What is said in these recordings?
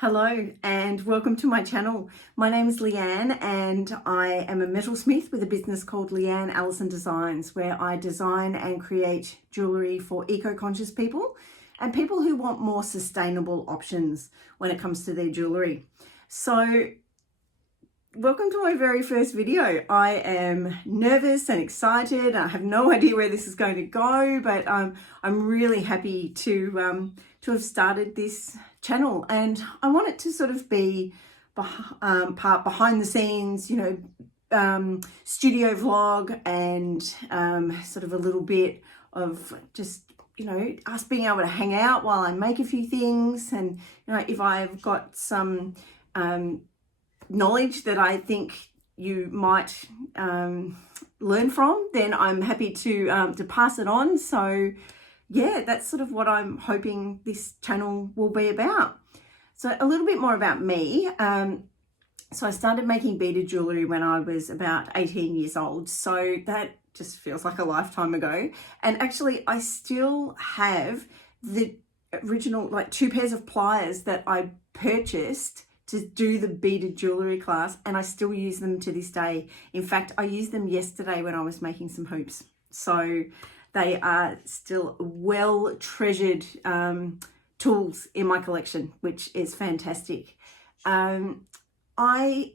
Hello and welcome to my channel. My name is Leanne and I am a metalsmith with a business called Leanne Allison Designs, where I design and create jewellery for eco-conscious people and people who want more sustainable options when it comes to their jewellery. So welcome to my very first video. I am nervous and excited. I have no idea where this is going to go, but I'm really happy to have started this channel, and I want it to sort of be part behind the scenes, studio vlog, and sort of a little bit of just us being able to hang out while I make a few things, and if I've got some knowledge that I think you might learn from, then I'm happy to pass it on. So yeah, that's sort of what I'm hoping this channel will be about. So a little bit more about me. So I started making beaded jewellery when I was about 18 years old. So that just feels like a lifetime ago. And actually I still have the original, like 2 pairs of pliers that I purchased to do the beaded jewellery class, and I still use them to this day. In fact, I used them yesterday when I was making some hoops. So they are still well treasured tools in my collection, which is fantastic. I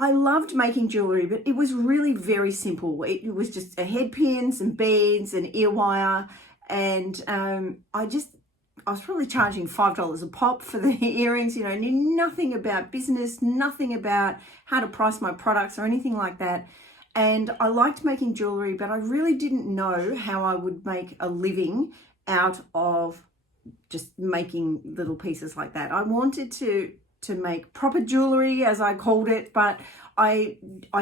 loved making jewellery, but it was really very simple. It was just a head pin, some beads, an ear wire, and I was probably charging $5 a pop for the earrings. Knew nothing about business, nothing about how to price my products or anything like that. And I liked making jewellery, but I really didn't know how I would make a living out of just making little pieces like that. I wanted to make proper jewellery, as I called it, but I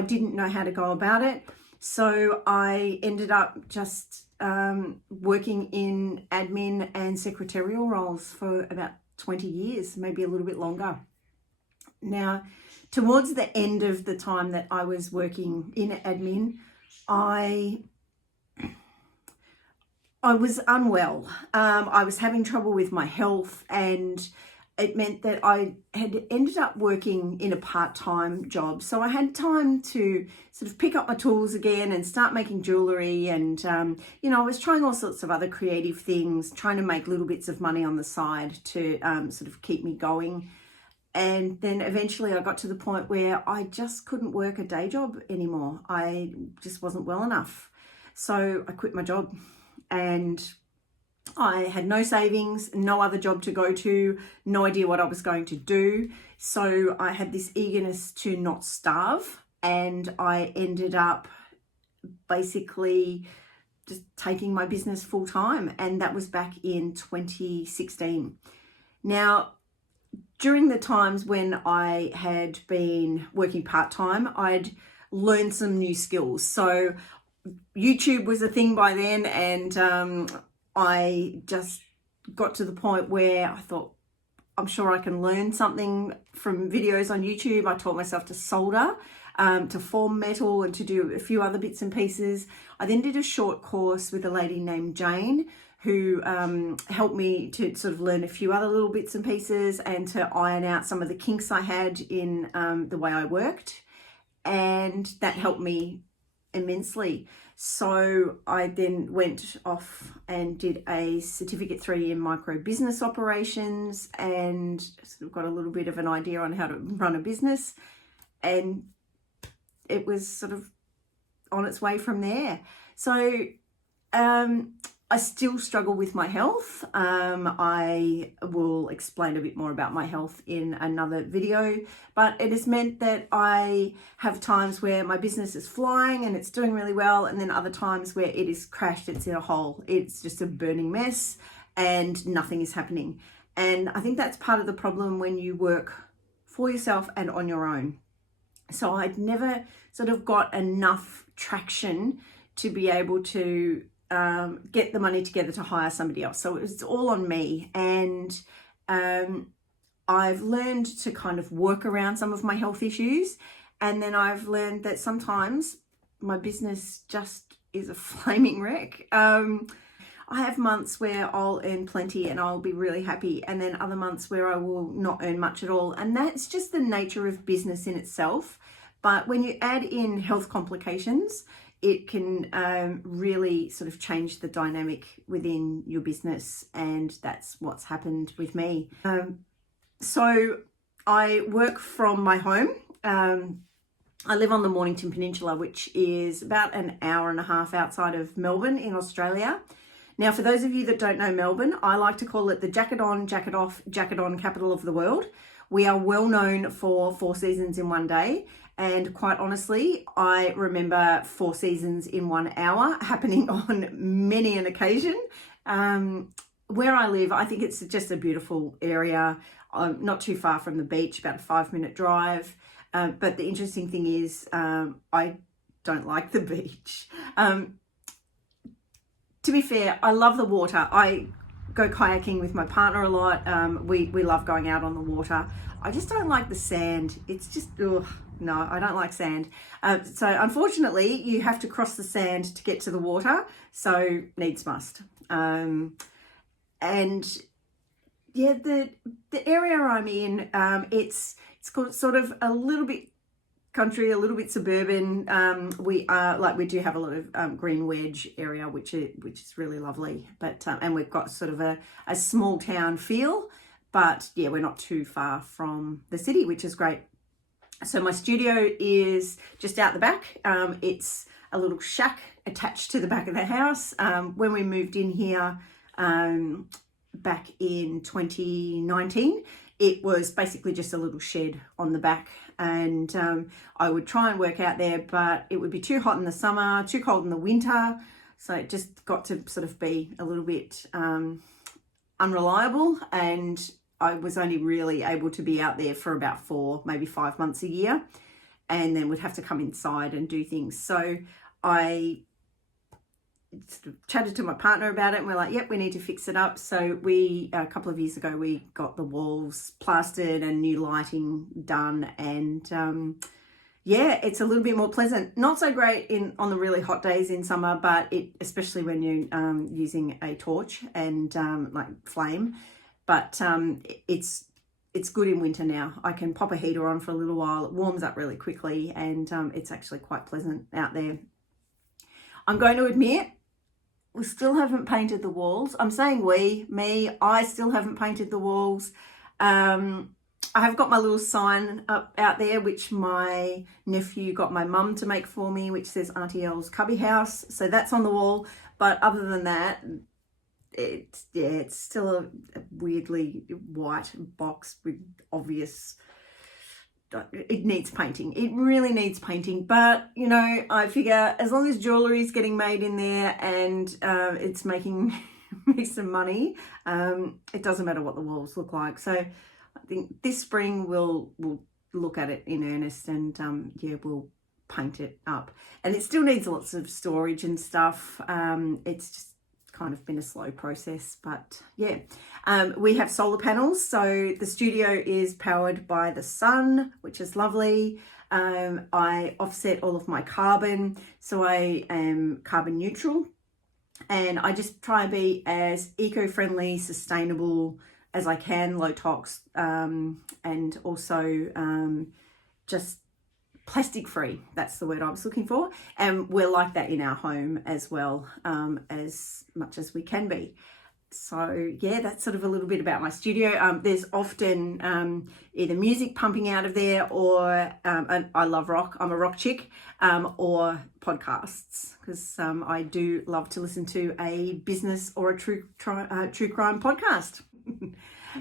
didn't know how to go about it. So I ended up just working in admin and secretarial roles for about 20 years, maybe a little bit longer. Now, towards the end of the time that I was working in admin, I was unwell. I was having trouble with my health, and it meant that I had ended up working in a part-time job. So I had time to sort of pick up my tools again and start making jewellery. And, I was trying all sorts of other creative things, trying to make little bits of money on the side to sort of keep me going. And then eventually I got to the point where I just couldn't work a day job anymore. I just wasn't well enough. So I quit my job, and I had no savings, no other job to go to, no idea what I was going to do. So I had this eagerness to not starve, and I ended up basically just taking my business full time. And that was back in 2016. Now, during the times when I had been working part-time, I'd learned some new skills. So YouTube was a thing by then, and I just got to the point where I thought, I'm sure I can learn something from videos on YouTube. I taught myself to solder, to form metal, and to do a few other bits and pieces. I then did a short course with a lady named Jane, who helped me to sort of learn a few other little bits and pieces and to iron out some of the kinks I had in the way I worked. And that helped me immensely. So I then went off and did a Certificate 3 in micro business operations, and sort of got a little bit of an idea on how to run a business. And it was sort of on its way from there. So I still struggle with my health. I will explain a bit more about my health in another video, but it has meant that I have times where my business is flying and it's doing really well, and then other times where it is crashed, it's in a hole. It's just a burning mess and nothing is happening. And I think that's part of the problem when you work for yourself and on your own. So I'd never sort of got enough traction to be able to get the money together to hire somebody else. So it's all on me. And I've learned to kind of work around some of my health issues. And then I've learned that sometimes my business just is a flaming wreck. I have months where I'll earn plenty and I'll be really happy, and then other months where I will not earn much at all. And that's just the nature of business in itself. But when you add in health complications, it can really sort of change the dynamic within your business, and that's what's happened with me. So I work from my home. I live on the Mornington Peninsula, which is about an hour and a half outside of Melbourne in Australia. Now, for those of you that don't know Melbourne, I like to call it the jacket on, jacket off, jacket on capital of the world. We are well known for 4 seasons in one day. And quite honestly, I remember 4 seasons in 1 hour happening on many an occasion. Where I live, I think it's just a beautiful area. I'm not too far from the beach, about a 5-minute drive. But the interesting thing is, I don't like the beach. To be fair, I love the water. I go kayaking with my partner a lot. We love going out on the water. I just don't like the sand. It's just, ugh, no, I don't like sand. So unfortunately, you have to cross the sand to get to the water. So needs must. And yeah, the area I'm in, it's sort of a little bit country, a little bit suburban. We do have a lot of green wedge area, which is really lovely. But and we've got sort of a small town feel. But yeah, we're not too far from the city, which is great. So my studio is just out the back. It's a little shack attached to the back of the house. When we moved in here back in 2019, it was basically just a little shed on the back, and I would try and work out there, but it would be too hot in the summer, too cold in the winter. So it just got to sort of be a little bit unreliable, and I was only really able to be out there for about 4, maybe 5 months a year, and then would have to come inside and do things. So I sort of chatted to my partner about it, and we're like, yep, we need to fix it up. So we, a couple of years ago, we got the walls plastered and new lighting done, and yeah, it's a little bit more pleasant. Not so great on the really hot days in summer, but especially when you're using a torch and like flame. But it's good in winter now. I can pop a heater on for a little while. It warms up really quickly, and it's actually quite pleasant out there. I'm going to admit, we still haven't painted the walls. I'm saying I still haven't painted the walls. I have got my little sign up out there, which my nephew got my mum to make for me, which says Auntie Elle's Cubby House. So that's on the wall. But other than that, it's still a weirdly white box with obvious. It needs painting. It really needs painting. But, you know, I figure as long as jewellery is getting made in there and it's making me some money, it doesn't matter what the walls look like. So I think this spring we'll look at it in earnest, and yeah, we'll paint it up. And it still needs lots of storage and stuff. It's just kind of been a slow process, but yeah. We have solar panels, so the studio is powered by the sun, which is lovely. I offset all of my carbon, so I am carbon neutral, and I just try and be as eco-friendly, sustainable as I can, low tox, and also just plastic free. That's the word I was looking for. And we're like that in our home as well, as much as we can be. So yeah, that's sort of a little bit about my studio. There's often either music pumping out of there, or and I love rock, I'm a rock chick, or podcasts, because I do love to listen to a business or a true crime podcast.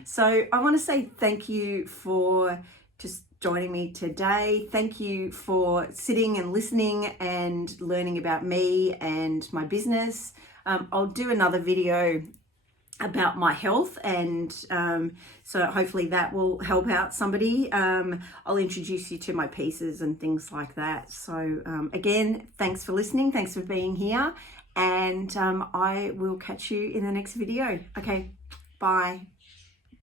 So I want to say thank you for just joining me today. Thank you for sitting and listening and learning about me and my business. I'll do another video about my health, and so hopefully that will help out somebody. I'll introduce you to my pieces and things like that. So again, thanks for listening, thanks for being here, and I will catch you in the next video. Okay, bye.